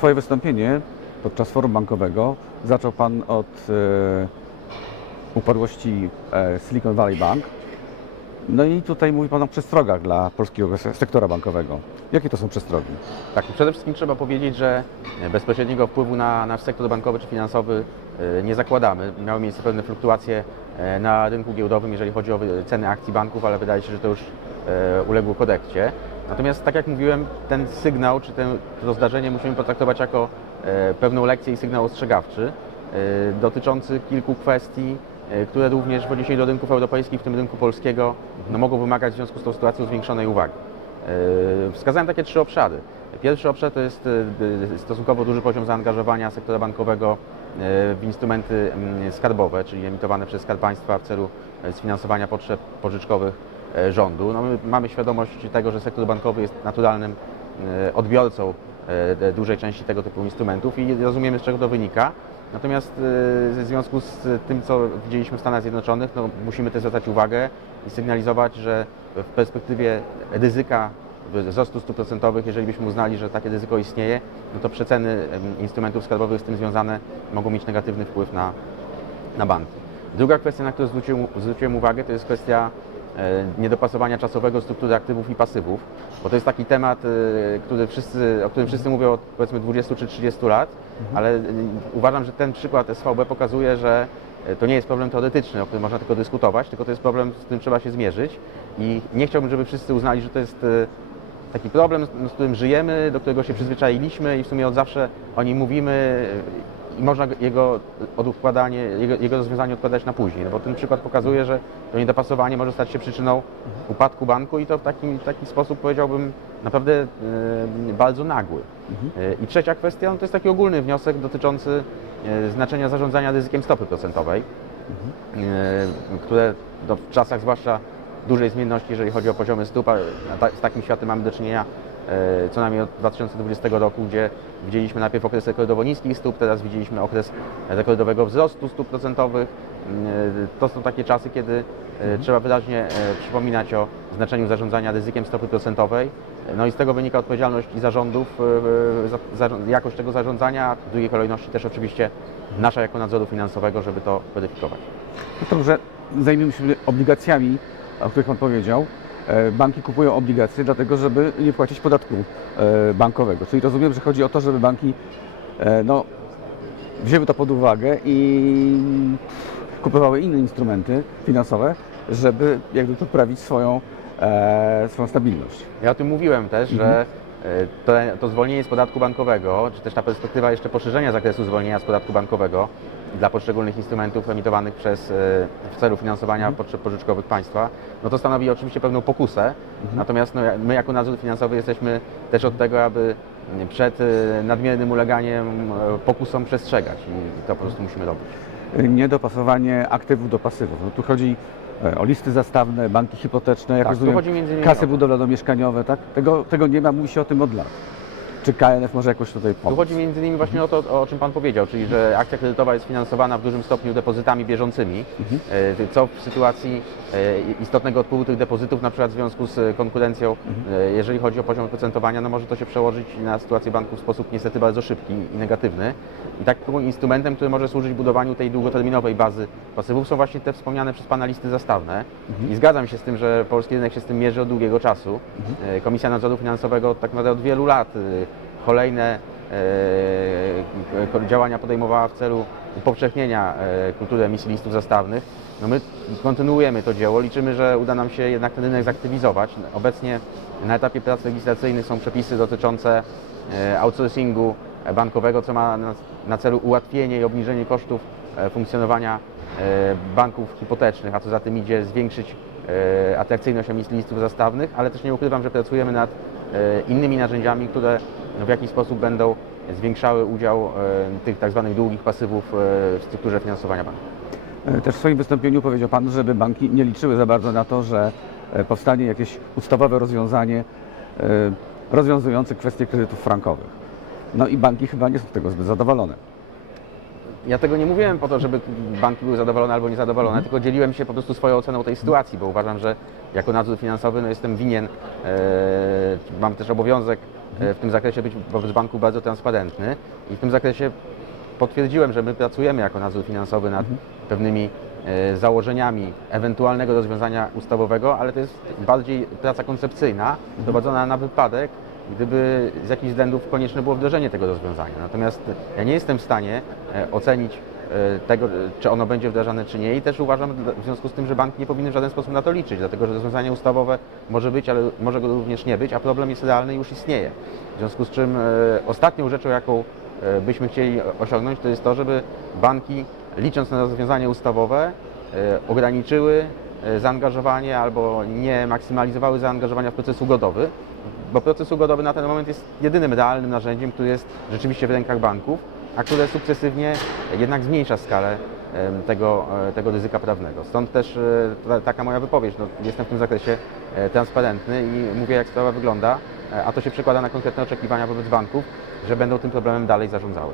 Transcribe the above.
Swoje wystąpienie podczas forum bankowego zaczął Pan od e, upadłości e, Silicon Valley Bank. No i tutaj mówi Pan o przestrogach dla polskiego se- sektora bankowego. Jakie to są przestrogi? Tak, przede wszystkim trzeba powiedzieć, że bezpośredniego wpływu na nasz sektor bankowy czy finansowy e, nie zakładamy. Miały miejsce pewne fluktuacje na rynku giełdowym, jeżeli chodzi o ceny akcji banków, ale wydaje się, że to już uległo kodekcie. Natomiast tak jak mówiłem, ten sygnał czy ten, to zdarzenie musimy potraktować jako e, pewną lekcję i sygnał ostrzegawczy e, dotyczący kilku kwestii, e, które również w odniesieniu do rynków europejskich, w tym rynku polskiego, no, mogą wymagać w związku z tą sytuacją zwiększonej uwagi. Wskazałem takie trzy obszary. Pierwszy obszar to jest stosunkowo duży poziom zaangażowania sektora bankowego w instrumenty mm, skarbowe, czyli emitowane przez Skarb Państwa w celu sfinansowania potrzeb pożyczkowych rządu. No, my mamy świadomość tego, że sektor bankowy jest naturalnym e, odbiorcą e, dużej części tego typu instrumentów i rozumiemy, z czego to wynika. Natomiast e, w związku z tym, co widzieliśmy w Stanach Zjednoczonych, no, musimy też zwracać uwagę i sygnalizować, że w perspektywie ryzyka wzrostu stóp procentowych, jeżeli byśmy uznali, że takie ryzyko istnieje, no to przeceny instrumentów skarbowych z tym związane mogą mieć negatywny wpływ na, na banki. Druga kwestia, na którą zwróciłem, zwróciłem uwagę, to jest kwestia e, niedopasowania czasowego struktury aktywów i pasywów, bo to jest taki temat, e, który wszyscy, o którym wszyscy mówią od powiedzmy 20 czy 30 lat, ale e, uważam, że ten przykład SVB pokazuje, że e, to nie jest problem teoretyczny, o którym można tylko dyskutować, tylko to jest problem, z którym trzeba się zmierzyć i nie chciałbym, żeby wszyscy uznali, że to jest e, taki problem, z którym żyjemy, do którego się przyzwyczailiśmy i w sumie od zawsze o nim mówimy i można go- jego odkładanie, jego, jego rozwiązanie odkładać na później, no bo ten przykład pokazuje, że to niedopasowanie może stać się przyczyną upadku banku i to w taki, taki sposób powiedziałbym naprawdę e, bardzo nagły. E, I trzecia kwestia no to jest taki ogólny wniosek dotyczący e, znaczenia zarządzania ryzykiem stopy procentowej, e, które do, w czasach zwłaszcza dużej zmienności, jeżeli chodzi o poziomy stóp, a ta, z takim światem mamy do czynienia co najmniej od 2020 roku, gdzie widzieliśmy najpierw okres rekordowo niskich stóp, teraz widzieliśmy okres rekordowego wzrostu stóp procentowych. E, To są takie czasy, kiedy e, trzeba wyraźnie e, przypominać o znaczeniu zarządzania ryzykiem stopy procentowej. No i z tego wynika odpowiedzialność i zarządów e, za, za jakość tego zarządzania, a w drugiej kolejności też oczywiście nasza jako nadzoru finansowego, żeby to weryfikować. No to może zajmiemy się obligacjami, o których Pan powiedział. E, Banki kupują obligacje dlatego, żeby nie płacić podatku e, bankowego. Czyli rozumiem, że chodzi o to, żeby banki e, no, wzięły to pod uwagę i kupowały inne instrumenty finansowe, żeby jakby poprawić swoją, swoją stabilność. Ja o tym mówiłem też, że e, to, to zwolnienie z podatku bankowego, czy też ta perspektywa jeszcze poszerzenia zakresu zwolnienia z podatku bankowego dla poszczególnych instrumentów emitowanych przez, e, w celu finansowania potrzeb pożyczkowych państwa, no to stanowi oczywiście pewną pokusę. Natomiast no, my jako nadzór finansowy jesteśmy też od tego, aby przed e, nadmiernym uleganiem e, pokusom przestrzegać i to po prostu musimy robić. Niedopasowanie aktywów do pasywów. No tu chodzi e, o listy zastawne, banki hipoteczne, jak Tak, rozumiem, kasy budowlano-mieszkaniowe, tak? Tego, tego nie ma, mówi się o tym od lat. Czy KNF może jakoś tutaj Tu pomóc? chodzi między innymi właśnie o to, o czym Pan powiedział, czyli że akcja kredytowa jest finansowana w dużym stopniu depozytami bieżącymi, e, co w sytuacji e, istotnego odpływu tych depozytów, na przykład w związku z konkurencją, e, jeżeli chodzi o poziom oprocentowania, no może to się przełożyć na sytuację banków w sposób niestety bardzo szybki i negatywny. I takim instrumentem, który może służyć budowaniu tej długoterminowej bazy pasywów są właśnie te wspomniane przez Pana listy zastawne. I zgadzam się z tym, że polski rynek się z tym mierzy od długiego czasu. E, Komisja Nadzoru Finansowego tak naprawdę od wielu lat e, kolejne e, działania podejmowała w celu upowszechnienia e, kultury emisji listów zastawnych. No my kontynuujemy to dzieło, liczymy, że uda nam się jednak ten rynek zaktywizować. Obecnie na etapie prac legislacyjnych są przepisy dotyczące e, outsourcingu bankowego, co ma na, celu ułatwienie i obniżenie kosztów funkcjonowania e, banków hipotecznych, a co za tym idzie zwiększyć e, atrakcyjność emisji listów zastawnych, ale też nie ukrywam, że pracujemy nad e, innymi narzędziami, które w jakiś sposób będą zwiększały udział e, tych tak zwanych długich pasywów e, w strukturze finansowania banku. E, Też w swoim wystąpieniu powiedział Pan, żeby banki nie liczyły za bardzo na to, że e, powstanie jakieś ustawowe rozwiązanie e, rozwiązujące kwestie kredytów frankowych. No i banki chyba nie są z tego zbyt zadowolone. Ja tego nie mówiłem po to, żeby banki były zadowolone albo niezadowolone, tylko dzieliłem się po prostu swoją oceną tej sytuacji, bo uważam, że jako nadzór finansowy no jestem winien, e, mam też obowiązek e, w tym zakresie być wobec banku bardzo transparentny i w tym zakresie potwierdziłem, że my pracujemy jako nadzór finansowy nad pewnymi e, założeniami ewentualnego rozwiązania ustawowego, ale to jest bardziej praca koncepcyjna, prowadzona na wypadek, gdyby z jakichś względów konieczne było wdrożenie tego rozwiązania. Natomiast ja nie jestem w stanie e, ocenić e, tego, czy ono będzie wdrażane, czy nie i też uważam w związku z tym, że banki nie powinny w żaden sposób na to liczyć, dlatego że rozwiązanie ustawowe może być, ale może go również nie być, a problem jest realny i już istnieje. W związku z czym e, ostatnią rzeczą, jaką byśmy chcieli osiągnąć, to jest to, żeby banki, licząc na rozwiązanie ustawowe, ograniczyły zaangażowanie albo nie maksymalizowały zaangażowania w proces ugodowy, bo proces ugodowy na ten moment jest jedynym realnym narzędziem, które jest rzeczywiście w rękach banków, a które sukcesywnie jednak zmniejsza skalę tego, e, tego ryzyka prawnego. Stąd też e, ta- taka moja wypowiedź. No, jestem w tym zakresie e, transparentny i mówię, jak sprawa wygląda, a to się przekłada na konkretne oczekiwania wobec banków, że będą tym problemem dalej zarządzały.